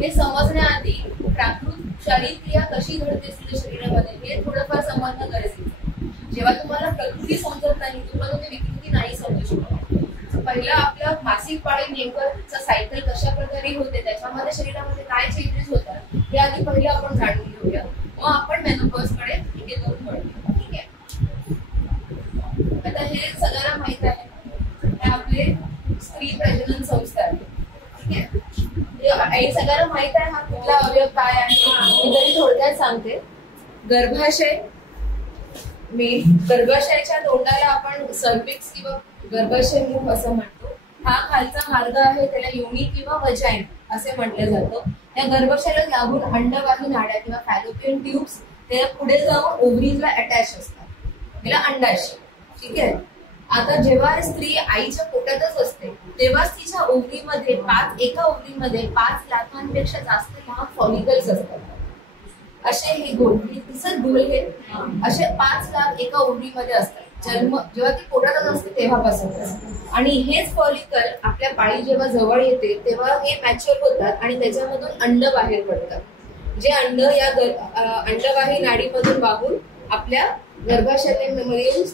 हे समजण्याआधी प्राकृत शारीरिक क्रिया कशी घडते तुझ्या शरीरामध्ये हे थोडंफार समजणं गरजेचं आहे. जेव्हा तुम्हाला प्रकृती समजत नाही तुम्हाला ते विकृती नाही समजू शकत. पहिला आपलं मासिक पाळी नेमकं सायकल कशा प्रकारे होते त्याच्यामध्ये शरीरामध्ये काय चेंजेस होतात हे आधी पहिलं आपण जाणून घेऊया. मग आपण मेनोपॉज कडे एक एक करून वळूया. ठीक आहे. आता हे सगळ्यांना माहित आहे हे आपले स्त्री प्रजनन संस्था आहे. ठीक आहे. सगळ्यांना माहित आहे हा कुठला अवयव काय आहे मी तरी थोडक्यात सांगते. गर्भाशय गर्भाशयाच्या तोंडाला आपण सर्विक्स किंवा गर्भाशय मुख असं म्हणतो. हा खालचा मार्ग आहे त्याला योनी किंवा वजाइन असे म्हटलं जातं. या गर्भाशयाला लागून अंडवाही नाड्या किंवा फॅलोपियन ट्यूब्स त्या पुढे जाऊन ओव्हरीजला अटॅच असतात. त्याला अंडाशय. ठीक आहे. आता जेव्हा स्त्री आईच्या पोटातच असते तेव्हाच तिच्या ओव्हरीमध्ये एका ओव्हरीमध्ये 5 लाखांपेक्षा जास्त लहान फॉलिकल्स असतात. असे हे गोल दिसत गोल हे असे 5 लाख एका ओव्हरीमध्ये असतात. जेव्हा ती पोटातच असते तेव्हापासून. आणि हेच फॉलिकल आपल्या पाळी जेव्हा जवळ येते तेव्हा हे मॅच्युअर होतात आणि त्याच्यामधून अंड बाहेर पडतात. जे अंड या अंडवाही नाडीमधून वाहून आपल्या गर्भाशयामध्ये येऊन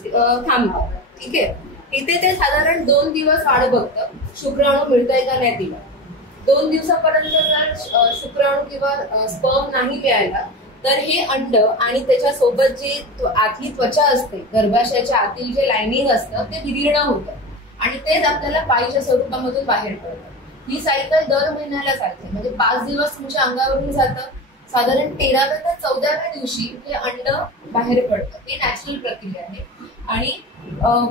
थांबतात. ठीक आहे. इथे ते साधारण 2 दिवस वाट बघतं शुक्राणू मिळतंय का नाही तिला. 2 दिवसापर्यंत जर शुक्राणू किंवा स्पर्म नाही मिळाला तर हे अंड आणि त्याच्यासोबत जी आतली त्वचा असते गर्भाशयाच्या आतील जे लायनिंग असतं ते विदीर्ण होतं आणि तेच आपल्याला पाळीच्या स्वरूपामधून बाहेर पडतं. ही सायकल दर महिन्याला चालते. म्हणजे 5 दिवस तुमच्या अंगावरून जातं. साधारण 13व्या ते 14व्या दिवशी हे अंड बाहेर पडतं. ही नॅचरल प्रक्रिया आहे. आणि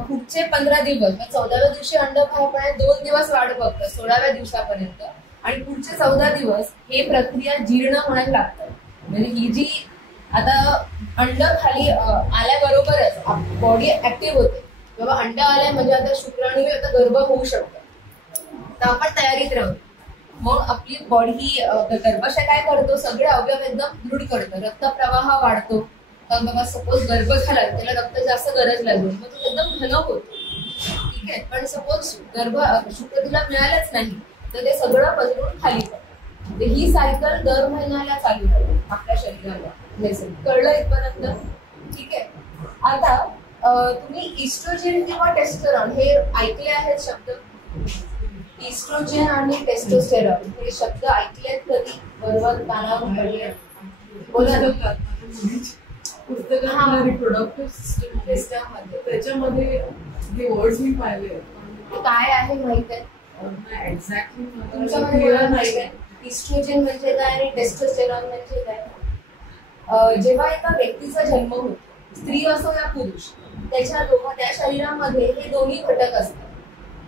पुढचे 15 दिवस 14व्या दिवशी अंड बाहेर पडण्यास 2 दिवस वाट बघतं 16व्या दिवसापर्यंत. आणि पुढचे 14 दिवस हे प्रक्रिया जीर्ण होण्यास लागतात. म्हणजे ही जी आता अंड खाली आल्याबरोबरच बॉडी ऍक्टिव्ह होते. बाबा अंड आल्या म्हणजे आता शुक्राणू आता गर्भ होऊ शकतो तर आपण तयारीत राहू. मग आपली बॉडी गर्भाशय काय करतो सगळे अवयव एकदम दृढ करतो. रक्तप्रवाह वाढतो. तर बाबा सपोज गर्भ झाला त्याला रक्त जास्त गरज लागली मग तो एकदम घन होतो. ठीक आहे. पण सपोज शुक्र तिला मिळालंच नाही तर ते सगळं पसरून खाली पडतं. ही सायकल दर महिन्याला चालू आहे आपल्या शरीराला. कळलं इथपर्यंत. ठीक आहे. आता तुम्ही इस्ट्रोजेन किंवा टेस्टोस्टेरॉन हे ऐकले आहेत शब्द. इस्ट्रोजेन आणि टेस्टोस्टेरॉन हे शब्द ऐकलेत कधी बरोबर कानावर पडले. बोला. पुस्तकात रिप्रोडक्टिव्ह सिस्टम मध्ये त्याच्यामध्ये हे वर्ड्स मी पाहिले. काय आहे माहित आहे एक्झॅक्टली तुमच्यामध्ये माहित आहे इस्ट्रोजेन म्हणजे काय आणि टेस्टोस्टेरॉन म्हणजे काय. जेव्हा एका व्यक्तीचा जन्म होतो स्त्री असो या पुरुष त्या शरीरामध्ये हे दोन्ही घटक असतात.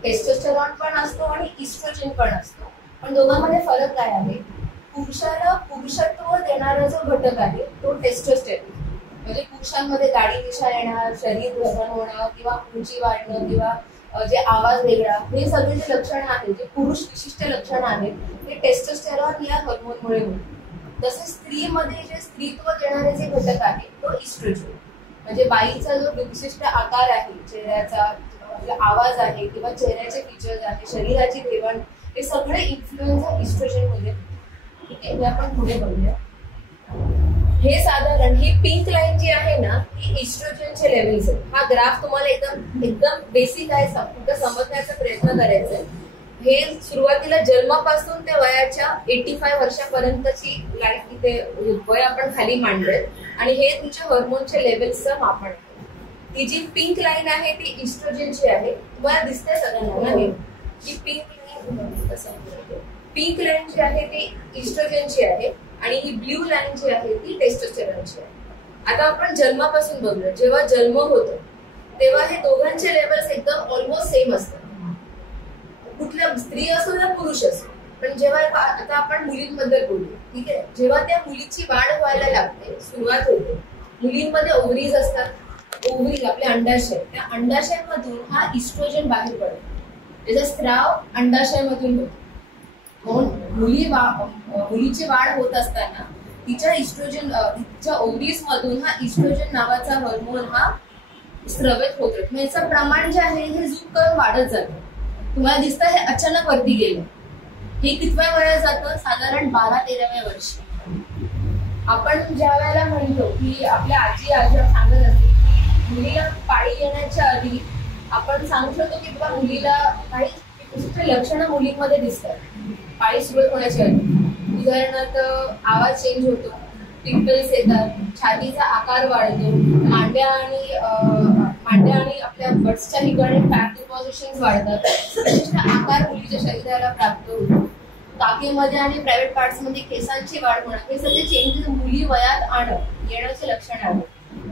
टेस्टोस्टेरॉन पण असतो आणि इस्ट्रोजेन पण असतो. पण दोघांमध्ये फरक काय आहे. पुरुषाला पुरुषत्व देणारा जो घटक आहे तो टेस्टोस्टेरॉन. म्हणजे पुरुषांमध्ये गाडी दिशा येणार शरीर ग्रहण होणं किंवा उंची वाढणं किंवा जे आवाज वेगळा हे सगळे जे लक्षणं आहेत जे पुरुष विशिष्ट लक्षणं आहेत ते टेस्टोस्टेरॉन या हार्मोनमुळे होते. तसेच स्त्रीमध्ये जे स्त्रीत्व देणारे जे घटक आहे तो इस्ट्रोजन. म्हणजे बाईचा जो विशिष्ट आकार आहे चेहऱ्याचा आवाज आहे किंवा चेहऱ्याचे फीचर्स आहे शरीराची देवण हे सगळे इन्फ्लुएन्स इस्ट्रोजन मध्ये. ठीक आहे. हे आपण पुढे बघूया. हे साधारण ही पिंक लाईन जी आहे ना ही इस्ट्रोजनचे लेवल्स आहेत. हा ग्राफ तुम्हाला एकदम बेसिक आहे फक्त समजण्याचा प्रयत्न करायचा आहे. हे सुरुवातीला जन्मापासून ते वयाच्या 85 वर्षापर्यंतची लाईफ इथे वय आपण खाली मांडलंय आणि हे तुमच्या हॉर्मोनच्या लेवल्सचं मापन आहे. ही जी पिंक लाईन आहे ती इस्ट्रोजनची आहे. तुम्हाला दिसते सगळ्यांना ही पिंक लाईन जी आहे ती इस्ट्रोजनची आहे आणि ही ब्ल्यू लाईन जी आहे ती टेस्टोस्टेरॉनची आहे. आता आपण जन्मापासून बघूया. जेव्हा जन्म होतो तेव्हा हे दोघांचे लेवल्स एकदम ऑलमोस्ट सेम असतात. कुठल्या स्त्री असो या पुरुष असो. पण जेव्हा आता आपण मुलींबद्दल बोलू. ठीक आहे. जेव्हा त्या मुलीची वाढ व्हायला लागते सुरुवात होते मुलींमध्ये ओव्हरीज असतात. ओव्हरी आपले अंडाशय त्या अंडाशयामधून हा इस्ट्रोजन बाहेर पडतो. त्याचा स्त्राव अंडाशयामधून होतो. मुलीची वाढ होत असताना तिच्या ओव्हरीज मधून हा इस्ट्रोजन नावाचा हार्मोन हा स्रवित होतो. याचं प्रमाण जे आहे हे झूम करून वाढत जातं. तुम्हाला दिसतं हे अचानक वरती गेलं हे कितव्या वयात जातं? साधारण 12-13व्या वर्षी. आपण ज्या वेळेला म्हणतो की आपल्या आजी सांगत असते की मुलीला पाळी येण्याच्या आधी आपण सांगू शकतो की बाबा मुलीला काही विशिष्ट लक्षणं मुलींमध्ये दिसतात पाळी सुरुवात होण्याच्या आधी. उदाहरणार्थ आवाज चेंज होतो, पिंपल्स येतात, छातीचा आकार वाढतो, मांड्या आणि आपल्या बट्सच्या ठिकाणी फॅट डिपॉझिशन्स वाढतात, विशिष्ट आकार मुलीच्या शरीराला प्राप्त होतो, काखेमध्ये आणि प्रायव्हेट पार्ट्स मध्ये केसांची वाढ होणं, हे सगळे चेंजेस मुली वयात येण्याचे लक्षण आहे.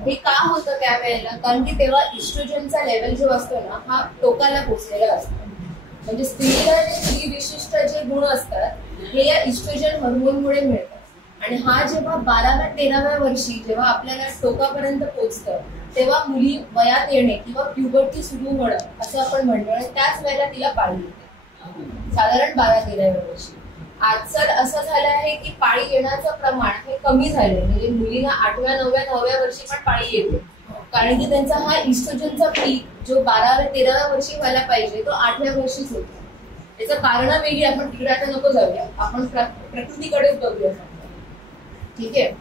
हे का होतं त्यावेळेला? कारण की तेव्हा इस्ट्रोजनचा लेवल जो असतो ना हा टोकाला पोहोचलेला असतो. म्हणजे स्त्रीला जे स्त्री विशिष्ट जे गुण असतात हे या इस्ट्रोजन हार्मोनमुळे मिळतात. आणि हा जेव्हा 12-13व्या वर्षी जेव्हा आपल्याला टोकापर्यंत पोहोचतं तेव्हा मुली वयात येणे किंवा प्युबर्टी सुरू होणं असं आपण म्हणतो. आणि त्याच वेळेला तिला पाळी येते साधारण 12-13व्या वर्षी. आजकाल असं झालं आहे की पाळी येण्याचं प्रमाण हे कमी झालंय. म्हणजे मुलींना 8व्या 9व्या वर्षी पण पाळी येते, कारण की त्यांचा हा इस्ट्रोजनचा पीक जो 12-13व्या वर्षी व्हायला पाहिजे तो 8व्या वर्षीच होतो. त्याचं कारण वेगळी, आपण तिकडे आता नको जाऊया, आपण प्रकृतीकडेच बघूया. ठीक आहे.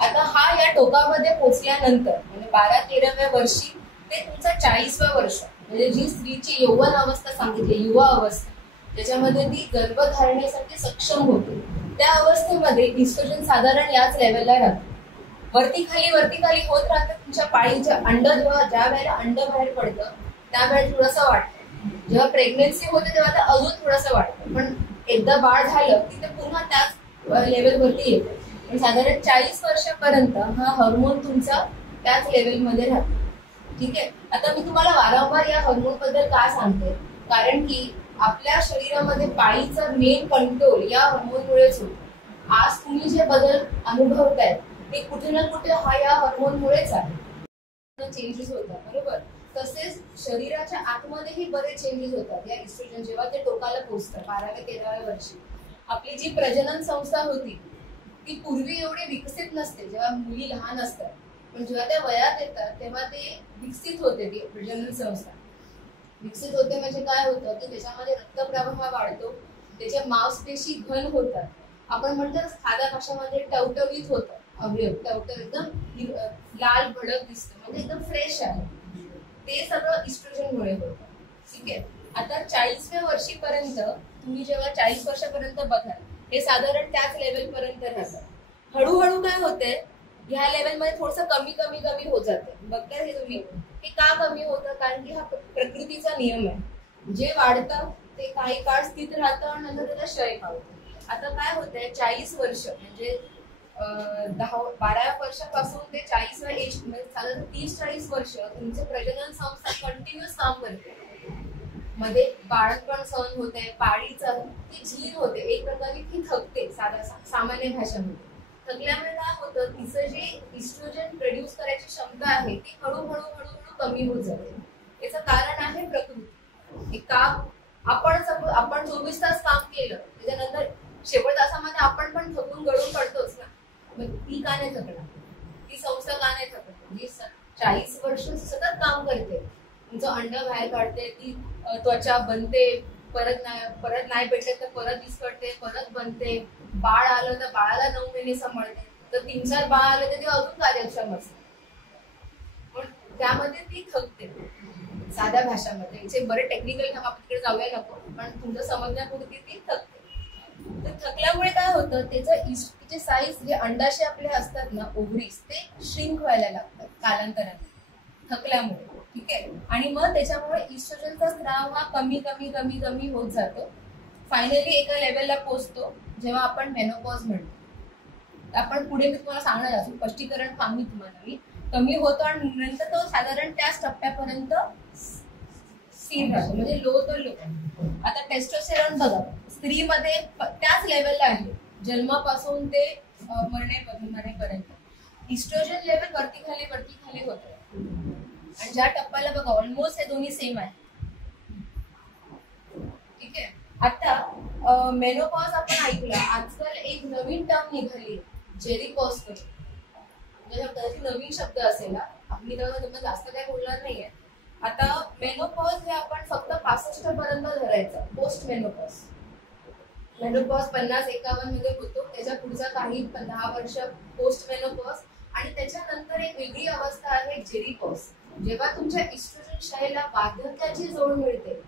आता हा या टोकामध्ये पोहोचल्यानंतर म्हणजे 12-13व्या वर्षी ते तुमचा 40व्या वर्ष म्हणजे जी स्त्रीची यौवन अवस्था सांगितली, युवा अवस्था, त्याच्यामध्ये ती गर्भधारणेसाठी सक्षम होते, त्या अवस्थेमध्ये इस्ट्रोजन साधारण याच लेवलला राहतं. वरती खाली होत राहतं. तुमच्या पाळीच्या ज्या वेळेला अंड बाहेर पडतं त्यावेळेला थोडंसं वाटतं. जेव्हा प्रेग्नन्सी होते तेव्हा ते अजून थोडंसं वाटतं, पण एकदा बाळ झालं की ते पुन्हा त्याच लेवलवरती येतं. साधारण 40 वर्षापर्यंत हा हार्मोन तुमचा त्याच लेवलमध्ये राहतो. ठीक आहे. आता मी तुम्हाला वारंवार या हार्मोन बद्दल का सांगते? कारण की आपल्या शरीरामध्ये पाळीचा मेन कंट्रोल या हार्मोनमुळेच होतो. आज तुम्ही जे बदल अनुभवताय ते कुठे ना कुठे हा या हार्मोनमुळेच आहे. चेंजेस होतात, बरोबर. तसेच शरीराच्या आतमध्येही बरेच चेंजेस होतात या इस्ट्रोजन जेव्हा ते टोकाला पोहोचतं 12-13व्या वर्षी. आपली जी प्रजनन संस्था होती ती पूर्वी एवढी विकसित नसते जेव्हा मुली लहान असतात, पण जेव्हा त्या वयात येतात तेव्हा ते विकसित होते. ती प्रजनन संस्था विकसित होते म्हणजे काय होतं की त्याच्यामध्ये रक्तप्रवाह वाढतो, त्याच्या मांसपेशी घन होतात. आपण म्हणतो साध्या भाषेमध्ये टवटवीत होतं अवयव, एकदम लाल भडक दिसतं, म्हणजे एकदम फ्रेश आहे. ते सगळं इस्ट्रोजनमुळे होतं. ठीक आहे. आता 40व्या वर्षीपर्यंत तुम्ही जेव्हा 40 वर्षापर्यंत बघाल हे साधारण त्याच लेवल पर्यंत राहतं. हळूहळू काय होते ह्या लेवलमध्ये थोडंसं कमी होत जातं. बघताय हे तुम्ही हे का कमी होतं? कारण की हा प्रकृतीचा नियम आहे. जे वाढतं ते काही काळ स्थिर राहतं आणि नंतर त्याला क्षय पावतो. आता काय होतंय 40 वर्ष म्हणजे 12 वर्षापासून ते 40व्या एज म्हणजे साधारण 30-40 वर्ष तुमचे प्रजनन संस्था कंटिन्युअस काम करते. मध्ये बाळंतपण सहन होते, पाळीचं ती झीज होते, एक प्रकारे ती थकते. सामान्य भाषेमध्ये थकल्यामुळे काय होतं तिचं जे इस्ट्रोजन प्रोड्यूस करायची क्षमता आहे ती हळूहळू कमी होत जाते. याचं कारण आहे प्रकृती. आपण 24 तास काम केलं त्याच्यानंतर शेवट तासामध्ये आपण पण थकून गळून पडतोच ना. मग ती का नाही थकणार? ती संस्था का नाही थकणार? 40 वर्ष सतत काम करते, तुमचं अंड बाहेर काढते, ती त्वचा बनते, परत नाही भेटले तर परत विस्कटते, परत बनते. बाळ आलं तर बाळाला 9 महिने सांभाळते, तर 3-4 बाळ आलं तर ते अजून कार्यक्षम असते. पण त्यामध्ये ती थकते. साध्या भाषामध्ये याचे बरे टेक्निकल आपण तिकडे जाऊया नको, पण तुमचं समजण्यापुरती ती थकते. तर थकल्यामुळे काय होतं तिचे साईज जे अंडाशय आपले असतात ना ओव्हरीज ते श्रिंक व्हायला लागतात कालांतराने थकल्यामुळे. ठीक आहे. आणि मग त्याच्यामुळे इस्ट्रोजनचा स्राव हा कमी होत जातो. फायनली एका लेवलला पोहोचतो जेव्हा आपण मेनोपॉज म्हणतो. आपण पुढे मी तुम्हाला सांगणार असून स्पष्टीकरण सांगू तुम्हाला मी. कमी होतो आणि नंतर तो साधारण त्याच टप्प्यापर्यंत स्थिर राहतो, म्हणजे लो तो लो. आता टेस्टोस्टेरॉन बघा स्त्रीमध्ये त्याच लेवलला आहे जन्मापासून ते मरेपर्यंत. इस्ट्रोजन लेवल वरती खाली होतं आणि ज्या टप्प्याला बघा ऑलमोस्ट हे दोन्ही सेम आहे. ठीक आहे. आता मेनोपॉज आपण ऐकला, आजकाल एक नवीन टर्म निघाली जेरिपॉज. कदाचित नवीन शब्द असेल, मी तुम्हाला जास्त काय बोलणार नाहीये. आता मेनोपॉज हे आपण फक्त 65 पर्यंत धरायचं, पोस्ट मेनोपॉज. मेनोपॉज 50-51 मध्ये होतो. त्याच्या पुढचा काही 10 वर्ष पोस्ट मेनोपॉज आणि त्याच्यानंतर एक वेगळी अवस्था आहे जेरिपॉज. जेव्हा तुमच्या इस्ट्रोजन क्षयाला वार्धक्याची जोड मिळते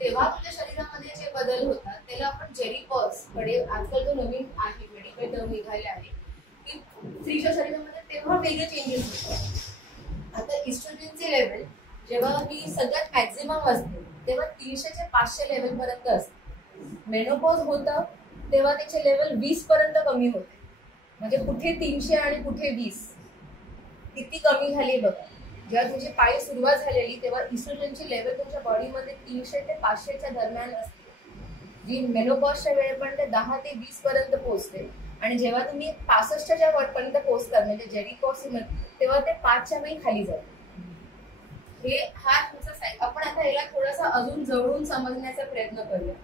तेव्हा तुमच्या शरीरामध्ये जे बदल होतात त्याला आपण जेरिपॉज कडे, आजकाल तो नवीन आहे मेडिकल टर्म निघाले आहे की स्त्रीच्या शरीरामध्ये तेव्हा वेगळे चेंजेस होतात. आता इस्ट्रोजनचे लेवल जेव्हा ही सगळ्यात मॅक्झिमम असते तेव्हा 300 ते 500 लेवल पर्यंत असते. मेनोपॉज होतं तेव्हा त्याचे लेवल 20 पर्यंत कमी होते. म्हणजे कुठे 300 आणि कुठे 20 किती कमी झाली बघा. जेव्हा तुमची पाळी सुरुवात झालेली तेव्हा इस्ट्रोजनची लेवल तुमच्या बॉडीमध्ये 300 ते 500च्या दरम्यान असते, जी मेनोपॉजच्या वेळेपर्यंत 10 ते 20 पर्यंत पोहोचते. आणि जेव्हा तुम्ही 65च्या वरपर्यंत पोहोचतात म्हणजे जेरिपॉज तेव्हा ते 5च्या वेळी खाली जाते. हे हा तुमचा आपण आता याला थोडासा अजून जवळून समजण्याचा प्रयत्न करूया.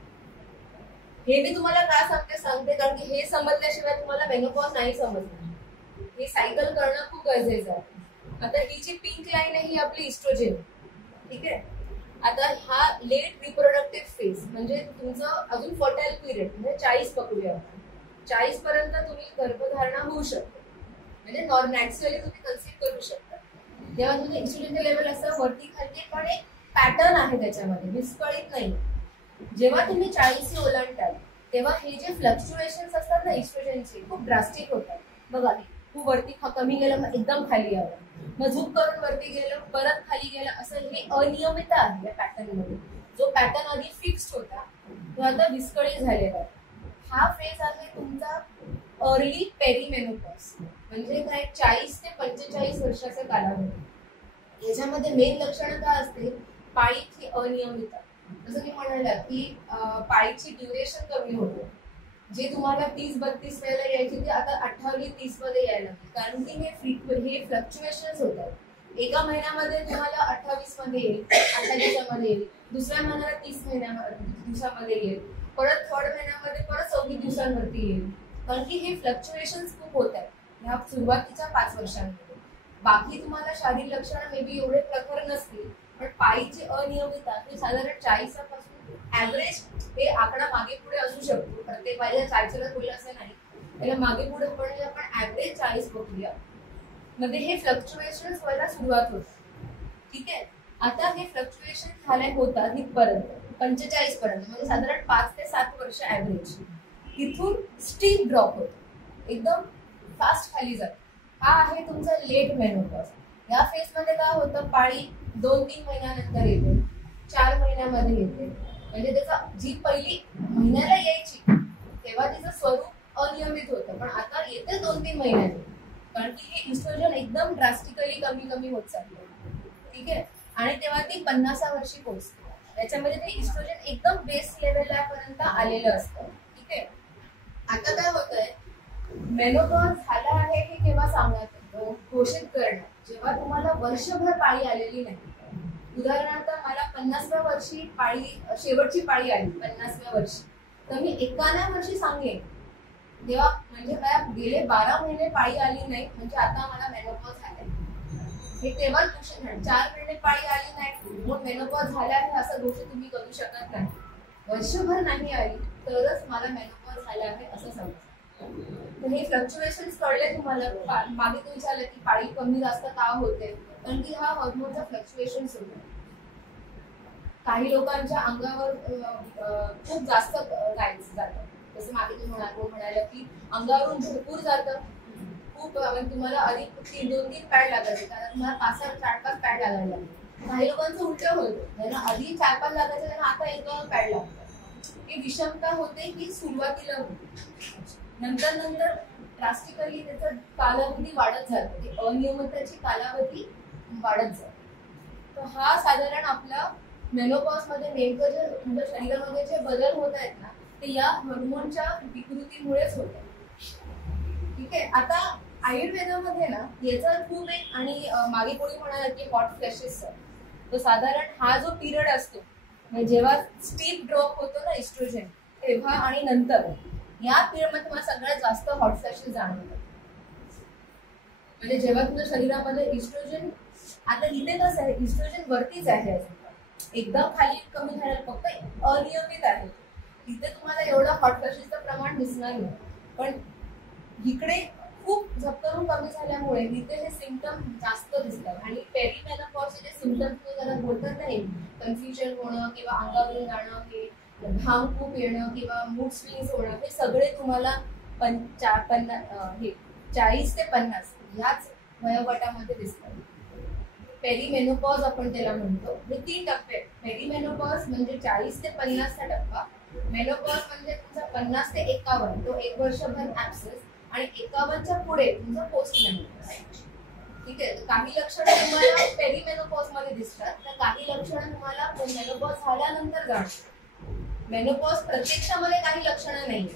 हे मी तुम्हाला का सांगते कारण की हे समजल्याशिवाय तुम्हाला मेनोपॉज नाही समजणार. हे सायकल करणं खूप गरजेचं आहे. आता ही जी पिंक लाईन आहे ही आपली इस्ट्रोजन, ठीक आहे. आता हा लेट रिप्रोडक्टिव्ह फेज म्हणजे तुमचं अजून फर्टाईल पिरियड म्हणजे 40 पकडूया. 40 पर्यंत तुम्ही गर्भधारणा होऊ शकते म्हणजे नॅचरली तुम्ही कन्सीव्ह करू शकता. जेव्हा तुमचं इस्ट्रोजनचे लेवल असं वरती खाली पण एक पॅटर्न आहे त्याच्यामध्ये, विस्कळीत नाही. जेव्हा तुम्ही 40 ओलांडताल तेव्हा हे जे फ्लक्च्युएशन्स असतात ना इस्ट्रोजनचे खूप ड्रास्टिक होतात. बघा खूप वरती कमी गेलं मग एकदम खाली आलं, मग झूक करून वरती गेलं परत खाली गेलं, असं हे अनियमित आहे या पॅटर्न मध्ये. जो पॅटर्न आधी फिक्स्ड होता तो आता विस्कळीत झालेला आहे. हा फेज आहे तुमचा अर्ली पेरीमेनोपॉज म्हणजे काय 40 ते 45 वर्षाचा कालावधी. याच्यामध्ये मेन लक्षण काय असते, पाळीची अनियमितता. जसं मी म्हणाला की पाळीची ड्युरेशन कमी होते. जे तुम्हाला 30-32 वेळेला यायची ती आता 28-30 मध्ये यायला लागली कारण की हे फ्लक्च्युएशन्स होतात. एका महिन्यामध्ये तुम्हाला 28 मध्ये येईल, 28 दिवसामध्ये येईल, दुसऱ्या महिन्याला 30 दिवसामध्ये येईल, परत थर्ड महिन्यामध्ये परत 24 दिवसांवरती येईल. कारण की हे फ्लक्च्युएशन्स खूप होत आहेत ह्या सुरुवातीच्या 5 वर्षांमध्ये. बाकी तुम्हाला शारीरिक लक्षणं मे बी एवढे प्रखर नसतील पण पाळीची अनियमितता ही साधारण 40 पासून ऍव्हरेज हे आकडा मागे पुढे असू शकतो. प्रत्येक बाईला 40 होईल असं नाही, त्याला मागे पुढे पण आपण ऍव्हरेज 40 बघूया मध्ये हे फ्लक्च्युएशन व्हायला सुरुवात होते. ठीक आहे. आता हे फ्लक्च्युएशन झाले होतात इथपर्यंत 45 पर्यंत म्हणजे साधारण 5 ते 7 वर्ष ऍव्हरेज. तिथून स्टीप ड्रॉप होतो, एकदम फास्ट खाली जातो. हा आहे तुमचा लेट मेनोपॉज. या फेज मध्ये काय होतं, पाळी 2-3 महिन्यानंतर येते, 4 महिन्यामध्ये येते. म्हणजे त्याचा जी पहिली महिन्याला यायची तेव्हा तिचं स्वरूप अनियमित होतं पण आता येते 2-3 महिन्याने कारण की हे इस्ट्रोजन एकदम ड्रास्टिकली कमी होत चाललं. ठीक आहे. आणि तेव्हा ती 50 वर्षी पोहोचते. त्याच्यामध्ये ते इस्ट्रोजन एकदम बेस लेवलला पर्यंत आलेलं असतं. ठीक आहे. आता काय होतंय, मेनोपॉज झाला आहे हे केव्हा सांगण्यात घोषित करणं जेव्हा तुम्हाला वर्षभर पाळी आलेली नाही. उदाहरणार्थ मला 50व्या वर्षी पाळी, शेवटची पाळी आली 50व्या वर्षी, तर मी 51व्या वर्षी सांगेन तेव्हा म्हणजे काय गेले 12 महिने पाळी आली नाही म्हणजे आता मला मेनोपॉज झालाय. हे तेव्हा घोषित झालं. 4 महिने पाळी आली नाही मग मेनोपॉज झाला आहे असं घोषित तुम्ही करू शकत नाही. वर्षभर नाही आली तरच मला मेनोपॉज झाला आहे असं समजा. तर हे फ्लक्च्युएशन्स कळले तुम्हाला. मागे तू विचारलं की पाळी कमी जास्त का होते, कारण की हा हॉर्मोनचा फ्लक्च्युएशन्स होतो. काही लोकांच्या अंगावर खूप जास्त जातं, जसं मागे तुम्ही म्हणाला की अंगावरून भरपूर जातं खूप. तुम्हाला आधी 2-3 पॅड लागायचे कारण तुम्हाला 5-4 पॅड लागायला लागले. काही लोकांचं उलट होतं, त्यांना आधी 4-5 लागायचं त्यांना आता 1 पॅड लागतं. ही विषमता होते की सुरुवातीला होते, नंतर ड्रास्टिकली त्याचा कालावधी वाढत जातो, ती अनियमिततेची कालावधी वाढत जाते. तर हा साधारण आपला मेनोपॉज मध्ये नेमकं जे तुमच्या शरीरामध्ये जे बदल होत आहेत ना ते या हार्मोनच्या विकृतीमुळेच होत आहेत. ठीक आहे. आता आयुर्वेदामध्ये ना याचा खूप एक आणि मागे कोणी म्हणाला की हॉट फ्लॅशेस, तो साधारण हा जो पिरियड असतो म्हणजे जेव्हा स्टीप ड्रॉप होतो ना इस्ट्रोजन तेव्हा आणि नंतर या पिरियड मध्ये तुम्हाला सगळ्यात जास्त हॉट फ्लॅशेस जाणवतात. म्हणजे जेव्हा तुमच्या शरीरामध्ये इस्ट्रोजन, आता इथे कसं आहे इस्ट्रोजन वरतीच आहे, एकदम खाली कमी झालं, फक्त अनियमित आहे. तिथे तुम्हाला एवढं हॉट फ्लशेसचं प्रमाण दिसणार नाही, पण इकडे खूप झपकरून कमी झाल्यामुळे इथे हे सिम्पटम जास्त दिसतात. आणि पेरीमेनोपॉजचे जे सिम्पटम्स जरा बोलतात नाही, कन्फ्युजन होणं किंवा अंगावरून जाणं, हे घाम खूप येणं किंवा मूड स्विंग्स होणं, हे सगळे तुम्हाला 40 ते 50 ह्याच वयोगटामध्ये दिसतात. पेरीमेनोपॉज आपण त्याला म्हणतो. हे 3 टप्पे. पेरीमेनोपॉज म्हणजे 40 ते 50चा टप्पा. मेनोपॉज म्हणजे तुमचा 50 ते 51, तो 1 वर्षभर ऍब्सेस. आणि 51च्या पुढे तुमचा पोस्ट मेनोपॉज. ठीक आहे. काही लक्षणं तुम्हाला पेरीमेनोपॉज मध्ये दिसतात, तर काही लक्षणं तुम्हाला मेनोपॉज झाल्यानंतर जाणवतात. मेनोपॉज प्रत्यक्षामध्ये काही लक्षणं नाही.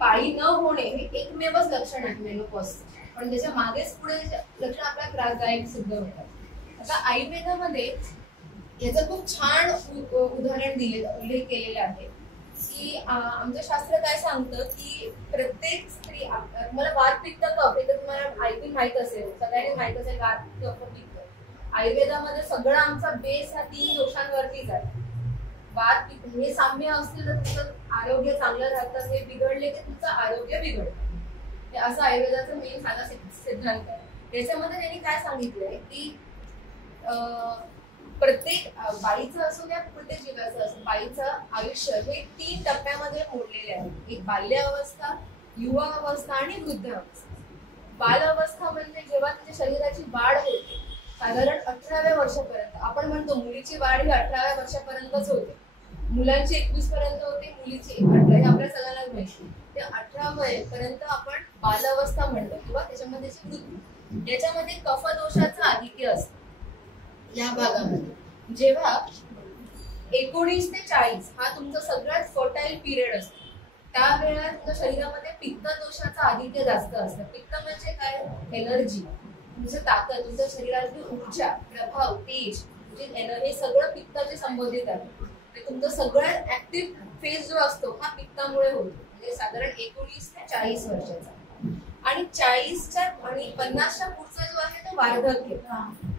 पाळी न होणे हे एकमेवच लक्षण आहे मेनोपॉजचं, पण त्याच्या मागेच पुढे लक्षण आपल्याला त्रासदायक सिद्ध होतात. आता आयुर्वेदामध्ये याचं खूप छान उदाहरण उल्लेख केलेला आहे की आमचं शास्त्र काय सांगतं की प्रत्येक स्त्री, तुम्हाला वात पित्त कफ हे तर तुम्हाला ऐकून माहित असेल, सगळ्यांनी माहित असेल वात कफ पित्त. आयुर्वेदामध्ये सगळं आमचा बेस हा 3 दोषांवरतीच आहे. वात पित्त हे साम्य असतील तर तुमचं आरोग्य चांगलं राहतं, हे बिघडले की तुमचं आरोग्य बिघडतं. हे असं आयुर्वेदाचं मेन साधा सिद्धांत आहे. त्याच्यामध्ये त्यांनी काय सांगितलंय की प्रत्येक बाईचं असो या प्रत्येक जीवाचं असो, बाईचं आयुष्य हे 3 टप्प्यामध्ये मोडलेले आहे. एक बाल्यावस्था, युवा अवस्था आणि वृद्धावस्था. बालावस्था म्हणजे जेव्हा तिच्या शरीराची वाढ होते, साधारण 18व्या वर्षापर्यंत. आपण म्हणतो मुलीची वाढ ही 18व्या वर्षापर्यंतच होते, मुलांची 21 पर्यंत होते, मुलीची 18. हे आपल्या सगळ्यांनाच माहिती. ते 18 वयापर्यंत आपण बालावस्था म्हणतो किंवा त्याच्यामध्ये वृद्धी. याच्यामध्ये कफदोषाचं आधिक्य असतं या भागामध्ये. जेव्हा 19 ते 40 हा तुमचा सगळ्यात फर्टाईल पिरियड असतो, त्यावेळेला तुमच्या शरीरामध्ये पित्त दोषाचं आधिक्य जास्त असतं. पित्त म्हणजे काय? एनर्जी, तुमचं ताकद, तुमच्या शरीरातली ऊर्जा, प्रभाव, तेज, हे सगळं पित्ताचे संबंधित आहे. तुमचा सगळ्यात ऍक्टिव्ह फेज जो असतो हा पित्तामुळे होतो. म्हणजे साधारण 19 ते 40 वर्षाचा. आणि 40च्या आणि 50च्या पुढचा जो आहे तो वार्धक्य,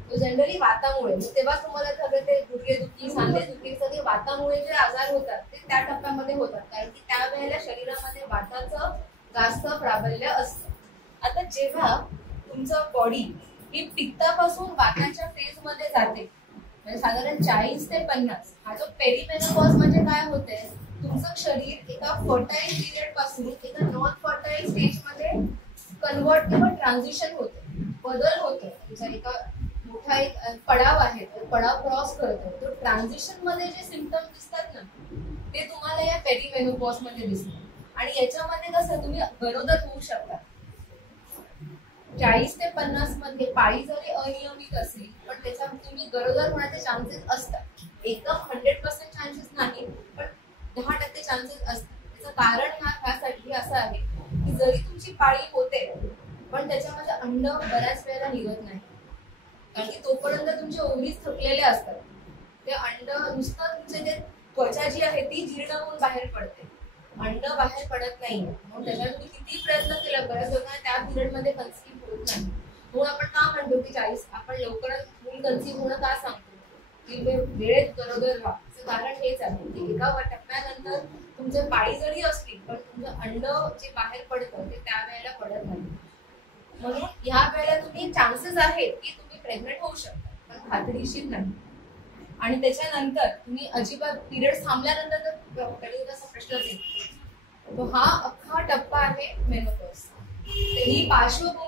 तो जनरली वातामुळे. तेव्हा तुम्हाला सगळे ते गुडघेदुखी, सांधेदुखी सगळे वातामुळे जे आजार होतात ते त्या टप्प्यामध्ये होतात, कारण की त्यावेळेला शरीरामध्ये वाताचं जास्त प्राबल्य असतं. आता जेव्हा तुमचं बॉडी ही पित्तापासून वाताच्या फेज मध्ये जाते, म्हणजे साधारण 40 ते 50 हा जो पेरीमेनोपॉज म्हणजे काय होते, तुमचं शरीर एका फर्टाईल पिरियड पासून एका नॉन फर्टाईल स्टेज मध्ये कन्वर्ट किंवा ट्रान्झिशन होते, बदल होतो. तुमचा एका मोठा एक पडाव आहे, तो पडाव क्रॉस करतो. तो ट्रान्झिशन मध्ये जे सिम्पटम दिसतात ना, ते तुम्हाला या पेरीमेनोपॉज मध्ये दिसतात. आणि याच्यामध्ये कसं तुम्ही गरोदर होऊ शकता. 40 ते 50 मध्ये पाळी जरी अनियमित असेल, पण त्याच्या तुम्ही गरोदर होण्याचे चान्सेस असतात. एकदम 100% चान्सेस नाही, पण 10% चान्सेस असतात. त्याचं कारण ह्यासाठी असं आहे की जरी तुमची पाळी होते, पण त्याच्यामध्ये अंड बऱ्याच वेळेला निघत नाही, कारण की तोपर्यंत तुमचे ओव्हरीज थकलेले असतात. ते अंड नुसतं तुमचे जे त्वचा जी आहे ती जीर्ण होऊन बाहेर पडते, अंड बाहेर पडत नाही. म्हणून त्याच्यात तुम्ही किती प्रयत्न केला, बऱ्याच लोकांना त्या पिरियड मध्ये कन्सीव्ह होत नाही. म्हणून आपण का म्हणतो की 40 आपण लवकरच मूल कन्सीव्ह होणं का सांगतो की वेळेत गरोदर व्हा. कारण हेच आहे की एका टप्प्यानंतर तुमचे पाळी जरी असली, पण तुमचं अंड जे बाहेर पडतं ते त्यावेळेला पडत नाही. म्हणून ह्या वेळेला तुम्ही चान्सेस आहेत की तुम्ही प्रेग्नेंट होऊ शकता, पण खात्रीशीर नाही. आणि त्याच्यानंतर तुम्ही अजिबात पिरियड थांबल्यानंतर तर असा प्रश्नच येतो. तो हा अख्खा टप्पा आहे मेनोपॉज. ही पार्श्वभूमी